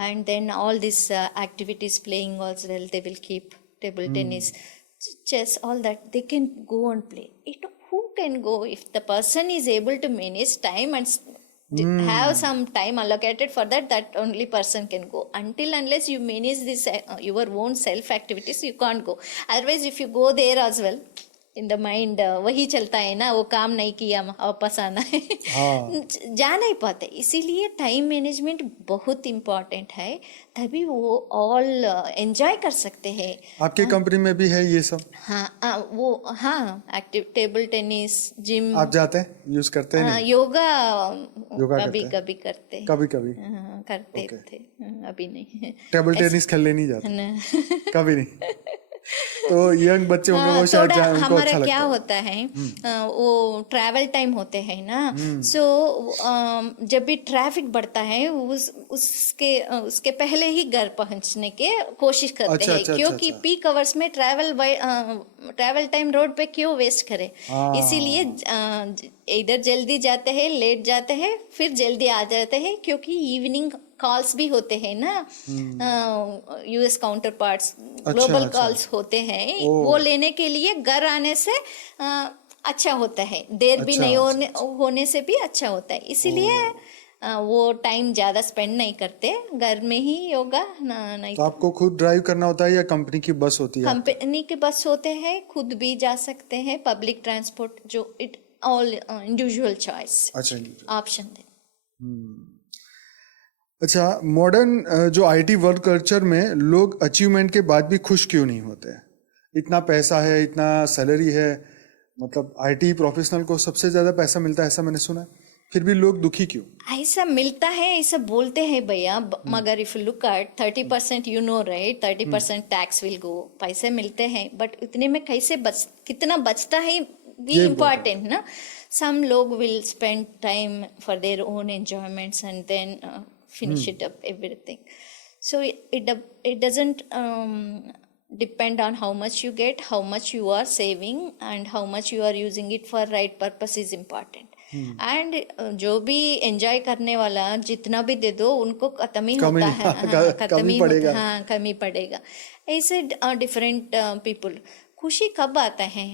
and then all these activities, playing as well, they will keep table tennis, chess, all that they can go and play. Who can go if the person is able to manage time and have some time allocated for that, that only person can go. Until unless you manage this your own self activities, you can't go. Otherwise if you go there as well, in the mind वही चलता है ना, वो काम नहीं किया वापस आना है, जा नहीं पाते। इसीलिए टाइम मैनेजमेंट बहुत इम्पोर्टेंट है, तभी वो ऑल एंजॉय कर सकते हैं। आपके कंपनी में भी है ये सब? हाँ, एक्टिव टेबल टेनिस, जिम आप जाते हैं, यूज करते हैं? योगा कभी कभी करते, कभी करते थे, अभी नहीं। टेबल टेनिस खेलने नहीं जाते? कभी नहीं? तो यंग बच्चे होंगे वो शायद उनको हमारा अच्छा क्या लगता है। होता है, वो ट्रैवल टाइम होते हैं ना, सो जब भी ट्रैफिक बढ़ता है उसके पहले ही घर पहुंचने के कोशिश करते हैं, क्योंकि पीक आवर्स में ट्रैवल टाइम रोड पे क्यों वेस्ट करें। इसीलिए इधर जल्दी जाते हैं, लेट जाते हैं, फिर जल्दी आ जाते हैं, क्योंकि इवनिंग कॉल्स भी होते हैं ना, US counter parts, global calls होते हैं, वो लेने के लिए घर आने से अच्छा होता है, देर भी नहीं होने से भी अच्छा होता है। इसीलिए वो टाइम ज़्यादा स्पेंड नहीं करते, घर में ही योगा नहीं। तो आपको खुद ड्राइव करना होता है या कंपनी की बस होती है? कंपनी के बस होते हैं, खुद भी जा सकते हैं, पब्लिक ट्रांसपोर्ट जो इट ऑल इंडिविजुअल चॉइस अच्छा ऑप्शन दे। अच्छा, मॉडर्न जो आईटी वर्क कल्चर में लोग अचीवमेंट के बाद भी खुश क्यों नहीं होते? इतना पैसा है, इतना सैलरी है, मतलब आईटी प्रोफेशनल को सबसे ज्यादा पैसा मिलता है ऐसा मैंने सुना है, फिर भी लोग दुखी क्यों? ऐसा मिलता है, ऐसा बोलते हैं भैया, मगर if you look at 30%, you know right, 30% tax will go, पैसे मिलते हैं, बट इतने में कैसे कितना बचता है भी इम्पोर्टेंट ना. Some लोग will spend time for their own enjoyments and then finish it up everything. So it doesn't depend on how much you get, how much you are saving and how much you are using it for right purpose is important. And जो भी enjoy करने वाला जितना भी दे दो उनको खत्म ही होता है, खत्म ही होता, हाँ कमी पड़ेगा. ऐसे डिफरेंट पीपल. खुशी कब आता है?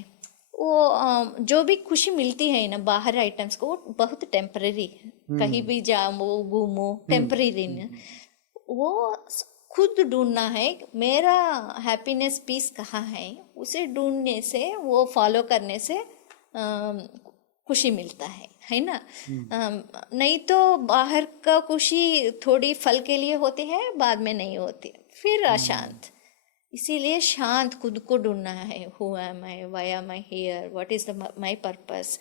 वो जो भी खुशी मिलती है ना बाहर आइटम्स को, वो बहुत टेम्पररी है. कहीं भी जाओ घूमो, टेम्पररी ना. वो खुद ढूंढना है मेरा हैप्पीनेस पीस कहाँ है, उसे ढूंढने से, वो फॉलो करने से खुशी मिलता है ना. नहीं तो बाहर का खुशी थोड़ी फल के लिए होती है, बाद में नहीं होती, फिर अशांत. इसीलिए शांत खुद को ढूंढना है. Who am I, why am I hear, what is my purpose,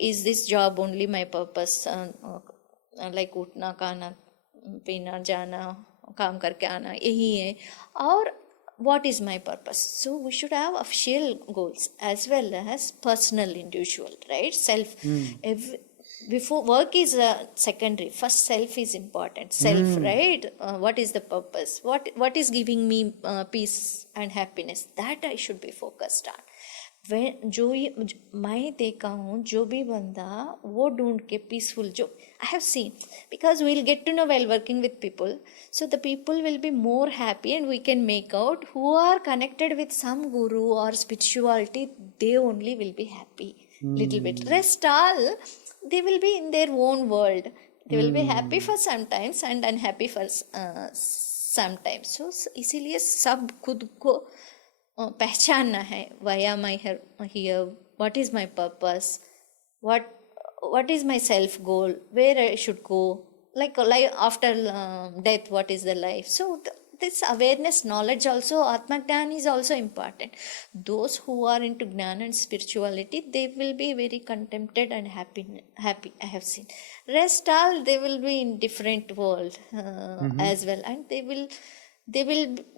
is this job only my purpose, like उठना, खाना पीना, जाना, काम करके आना, यही है. और what is my purpose? So we should have official goals as well as personal, individual, right? Self. Before work is secondary, first self is important. Self, right? What is the purpose? What is giving me peace and happiness? That I should be focused on. मैं देखा हूँ जो भी बंदा वो ढूंढ के peaceful, जो I have seen, because we will get to know well working with people, so the people will be more happy and we can make out who are connected with some guru और spirituality, they only will be happy little bit. Rest all they will be in their own world. They will be happy for sometimes and unhappy for sometimes. So इसीलिए सब खुद को पहचानना है. Why am I here? What is my purpose? What is my self goal? Where I should go? Like after death, what is the life? So this awareness, knowledge also, Atma Gyan is also important. Those who are into Gyan and spirituality, they will be very contented and happy. I have seen. Rest all, they will be in different world as well, and they will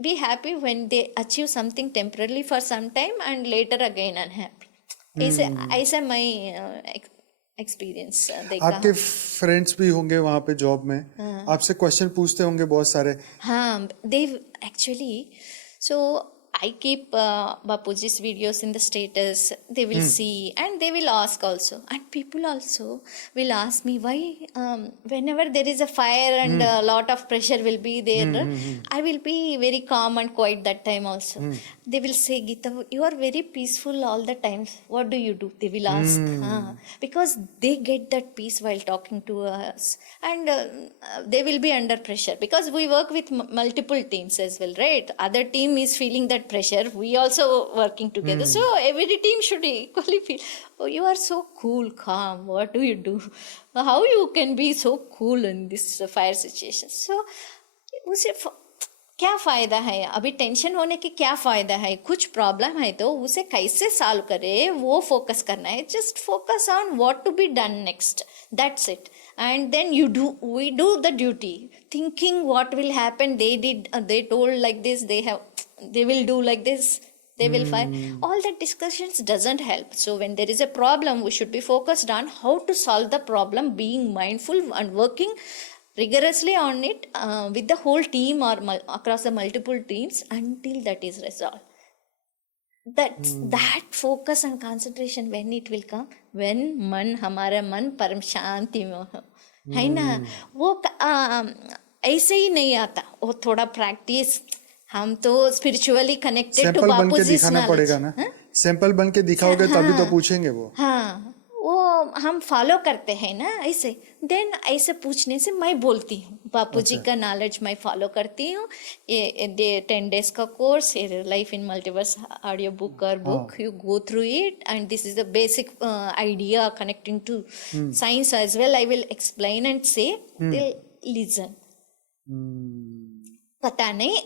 be happy when they achieve something temporarily for some time and later again unhappy. ऐसा मैं experience देखा. आपके friends भी होंगे वहाँ पे job में, आपसे क्वेश्चन पूछते होंगे बहुत सारे. हाँ, they actually, so I keep Bapuji's videos in the status. They will see and they will ask also. And people also will ask me why whenever there is a fire and a lot of pressure will be there, I will be very calm and quiet that time also. They will say, Geeta, you are very peaceful all the time. What do you do? They will ask. Because they get that peace while talking to us. And they will be under pressure. Because we work with multiple teams as well, right? Other team is feeling that pressure, we also working together, so every team should equally feel, oh, you are so cool, calm, what do you do, how you can be so cool in this fire situation. So उसे क्या फ़ायदा है, अभी tension होने के क्या फ़ायदा है? कुछ प्रॉब्लम है तो उसे कैसे सॉल्व करे, वो फोकस करना है. Just focus on what to be done next, that's it. And then we do the duty, thinking what will happen. They told like this, they will do like this, they will fight. All that discussions doesn't help. So when there is a problem, we should be focused on how to solve the problem, being mindful and working rigorously on it with the whole team or across the multiple teams until that is resolved. That focus and concentration, when it will come, when हमारा मन परम शांति में हो, है ना. वो ऐसे ही नहीं आता, वो थोड़ा प्रैक्टिस. हम तो spiritually connected to Bapuji knowledge. पड़ेगा ना, सैंपल बन के दिखाओगे तभी तो पूछेंगे वो. हाँ, वो हम फॉलो करते हैं ना ऐसे, देन ऐसे पूछने से मैं बोलती हूँ बापूजी का नॉलेज मैं फॉलो करती हूँ। ये 10 days का कोर्स, life in multiverse audio book और बुक, you go through it and this is the basic idea connecting to science as well. I will explain and say they listen. पता नहीं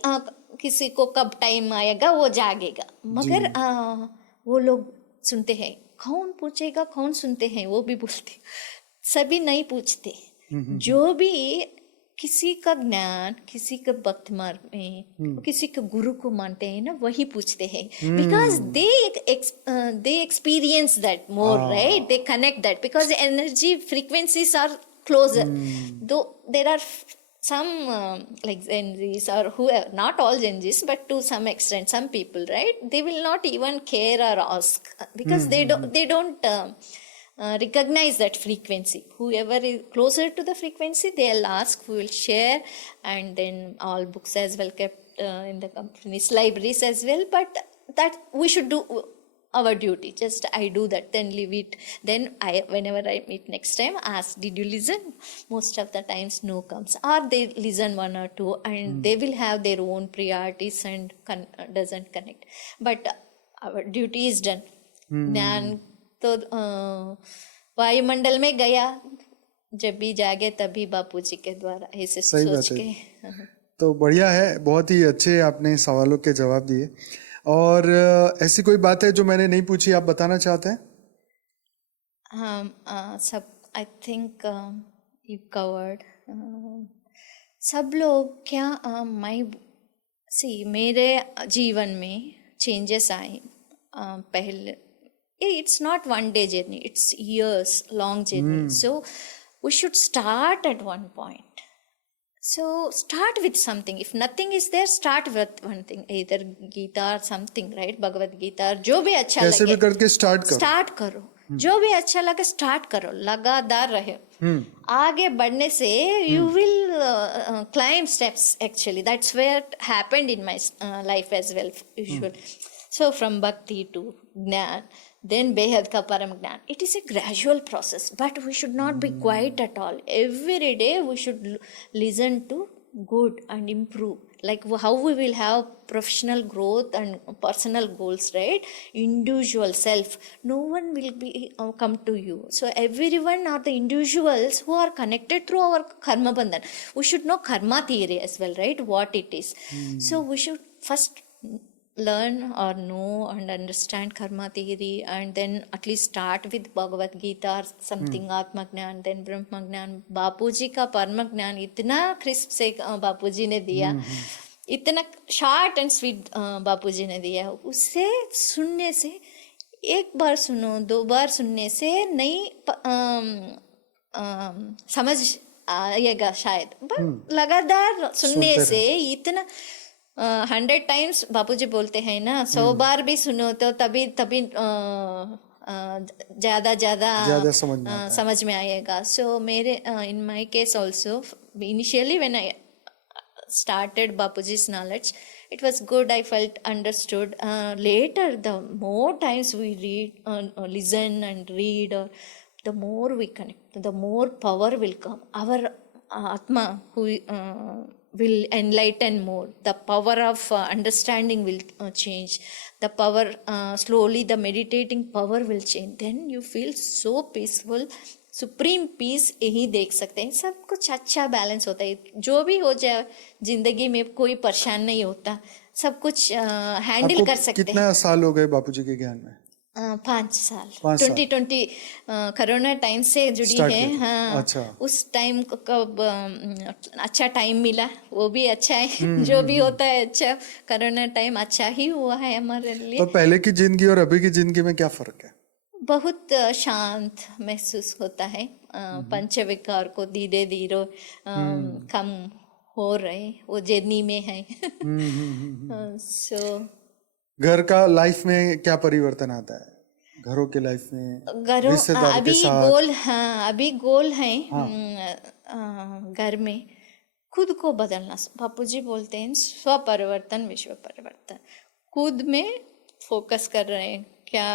किसी को कब टाइम आएगा वो जागेगा, मगर वो लोग सुनते हैं। कौन पूछेगा, कौन सुनते हैं, वो भी बोलते, सभी नहीं पूछते। जो भी किसी का ज्ञान, किसी का भक्त मार्ग में किसी के गुरु को मानते हैं ना, वही पूछते हैं, because they experience that more, right? They connect that because energy frequencies are closer. Though there are some like Gen Zs or whoever, not all Gen Zs, but to some extent, some people, right? They will not even care or ask because they don't recognize that frequency. Whoever is closer to the frequency, they'll ask, we will share, and then all books as well kept in the company's libraries as well. But that we should do our duty. Just I do that, then leave it. Then whenever I meet next time, ask, did you listen? Most of the times no comes, or they listen one or two, and they will have their own priorities and doesn't connect. But our duty is done. ज्ञान तो वायुमंडल में गया, जब भी जागे तभी बापूजी के द्वारा ऐसे सोच के। तो बढ़िया है, बहुत ही अच्छे आपने सवालों के जवाब दिए। और ऐसी कोई बात है जो मैंने नहीं पूछी, आप बताना चाहते हैं? सब आई थिंक यू कवर्ड। सब लोग क्या मेरे जीवन में चेंजेस आए। पहले it's not one day journey, it's years long journey. So we should start at one point. So start with something. If nothing is there, start with one thing, either Gita or something, right? Bhagavad Gita, जो भी अच्छा लगे, कैसे भी करके start करो। जो भी अच्छा लगे स्टार्ट करो, लगातार रहे। आगे बढ़ने से you will climb steps. Actually, that's where it happened in my life as well. Usually, so from bhakti to jnana, then behad ka param jnana. It is a gradual process, but we should not be quiet at all. Every day we should listen to good and improve. Like how we will have professional growth and personal goals, right? Individual self. No one will be come to you. So everyone are the individuals who are connected through our karma bandhan. We should know karma theory as well, right? What it is. So we should first learn or know and understand karma theory, and then at least start with Bhagavad Gita or something, Atma Gnan, then Brahma Gnan. बापूजी का परम ज्ञान इतना crisp से बापूजी ने दिया, इतना short and sweet बापूजी ने दिया। उससे सुनने से, एक बार सुनो, 2 बार सुनने से नहीं समझ आएगा शायद, पर लगातार सुनने से इतना 100 times बापूजी बोलते हैं ना, 100 बार भी सुनो तो तभी ज्यादा समझ में आएगा। सो मेरे in my case also, initially when I started Bapuji's knowledge, it was good. I felt understood. Later, the more times we read, listen and read, or the more we connect, the more power will come. Our Atma who will enlighten more. The power of understanding will change. The power, slowly the meditating power will change. Then you feel so peaceful. Supreme peace यही देख सकते हैं। सब कुछ अच्छा balance होता है, जो भी हो जाए जिंदगी में कोई परेशान नहीं होता, सब कुछ हैंडल कर सकते हैं। कितना साल हो गए बापूजी के ज्ञान में? 5 साल। 2020 कोरोना टाइम से जुड़ी है। हाँ, अच्छा। उस टाइम कब अच्छा टाइम मिला, वो भी अच्छा है। जो भी होता है अच्छा, कोरोना टाइम अच्छा ही हुआ है हमारे लिए। तो पहले की जिंदगी और अभी की जिंदगी में क्या फर्क है? बहुत शांत महसूस होता है। पंचविकार को धीरे धीरे कम हो रहे, वो जर्नी में है। सो घर का लाइफ में क्या परिवर्तन आता है? घरों के लाइफ में, रिश्तेदारों के साथ? अभी गोल है घर में खुद को बदलना। बापूजी बोलते हैं स्व परिवर्तन विश्व परिवर्तन। खुद में फोकस कर रहे हैं, क्या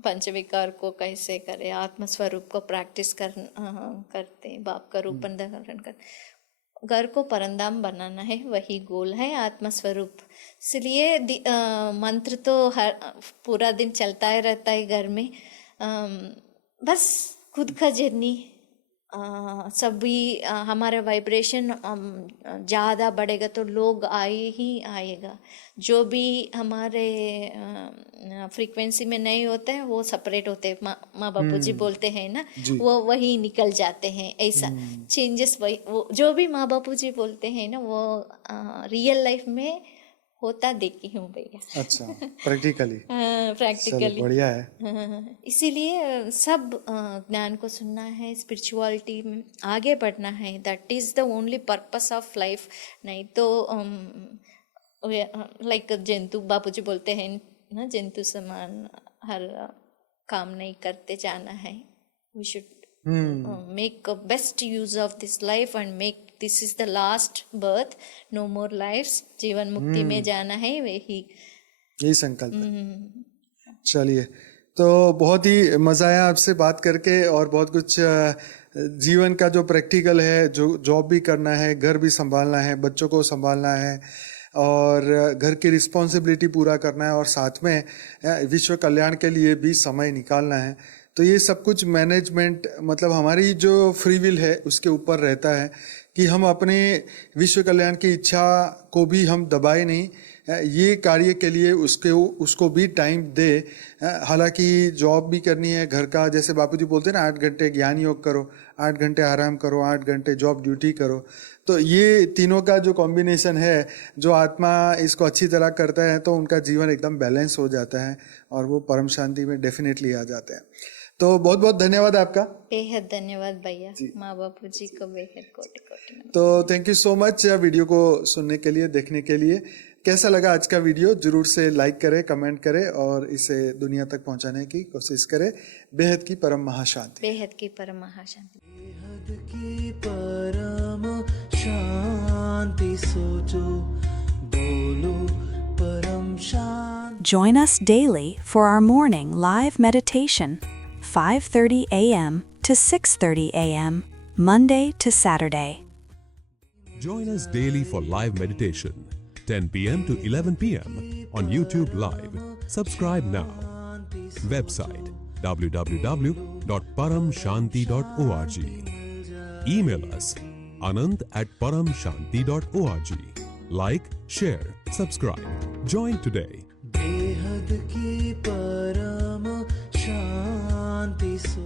पंचविकार को कैसे करें, आत्मस्वरूप को प्रैक्टिस करते हैं, बाप का रूप धारण कर, घर को परंदाम बनाना है, वही गोल है आत्मस्वरूप। इसलिए मंत्र तो हर पूरा दिन चलता ही रहता है घर में। बस खुद का जर्नी सभी हमारा वाइब्रेशन ज़्यादा बढ़ेगा तो लोग आए ही आएगा। जो भी हमारे फ्रीक्वेंसी में नहीं होते हैं वो सेपरेट होते हैं, माँ बापू जी बोलते हैं ना, वो वही निकल जाते हैं। ऐसा चेंजेस वही, वो जो भी माँ बापू जी बोलते हैं ना वो रियल लाइफ में होता देखी हूँ भैया। अच्छा, प्रैक्टिकली प्रैक्टिकली बढ़िया है। इसीलिए सब ज्ञान को सुनना है, स्पिरिचुअलिटी में आगे बढ़ना है, that is the only purpose of life. नहीं तो लाइक जंतु बापूजी बोलते हैं ना, जंतु समान हर काम नहीं करते जाना है। We should make a best use of this life and make this is the last birth, no more lives, जीवन मुक्ति में जाना है, यही संकल्प है। चलिए, तो बहुत ही मजा आया आपसे बात करके, और बहुत कुछ जीवन का जो प्रैक्टिकल है, जो जॉब भी करना है, घर भी संभालना है, बच्चों को संभालना है, और घर की रिस्पॉन्सिबिलिटी पूरा करना है, और साथ में विश्व कल्याण के लिए भी समय निकालना है। तो ये सब कुछ मैनेजमेंट, मतलब हमारी जो फ्री विल है उसके ऊपर रहता है कि हम अपने विश्व कल्याण की इच्छा को भी हम दबाए नहीं, ये कार्य के लिए उसको भी टाइम दे। हालांकि जॉब भी करनी है, घर का, जैसे बापूजी बोलते हैं ना, 8 घंटे ज्ञान योग करो, 8 घंटे आराम करो, 8 घंटे जॉब ड्यूटी करो। तो ये तीनों का जो कॉम्बिनेशन है, जो आत्मा इसको अच्छी तरह करता है तो उनका जीवन एकदम बैलेंस हो जाता है और वो परम शांति में डेफिनेटली आ जाते हैं। तो बहुत बहुत धन्यवाद आपका। बेहद धन्यवाद भैया, माँ बापू जी को बेहद कोटि कोटि। तो thank you so much video को सुनने के लिए, देखने के लिए। कैसा लगा आज का वीडियो जरूर से लाइक करें, कमेंट करें और इसे दुनिया तक पहुंचाने की कोशिश करें। बेहद की परम महाशांति। बेहद की परम महाशांति। बेहद की परम शांति सोचो, बोलो परम शांति। Join us daily for our morning live meditation, 5:30 a.m. to 6:30 a.m., Monday to Saturday. Join us daily for live meditation, 10 p.m. to 11 p.m. on YouTube Live. Subscribe now. Website www.paramshanti.org. Email us anand@paramshanti.org. Like, share, subscribe. Join today. बेहद की परम शांति सो